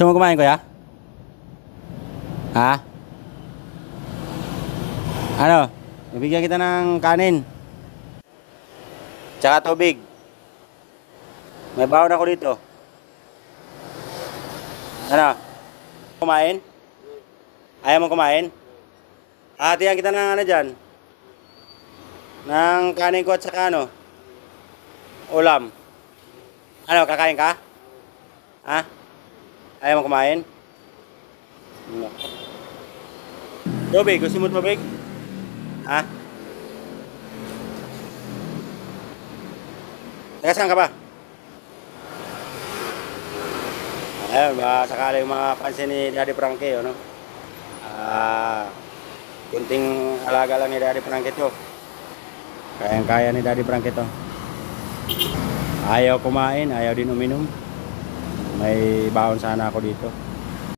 Gusto mo kumain, kuya? Ha? Ano? Bibigyan kita ng kanin. Tsaka tubig. May baon ako dito. Ano? Kumain? Ayaw mo kumain? Hatihan kita ng ano dyan? Ng kanin ko at saka ano? Ulam. Ano, kakain ka? Ha? Ayaw mo kumain? Tubig, gusto mo tubig? Ha? Teka, saan ka ba? Ayun, baka sakali yung mga pansin ni Daddy Frankie, ano? Kunting alaga lang ni Daddy Frankie to. Kayang-kaya ni Daddy Frankie to. Ayaw kumain, ayaw din uminom. May baon sana ako dito.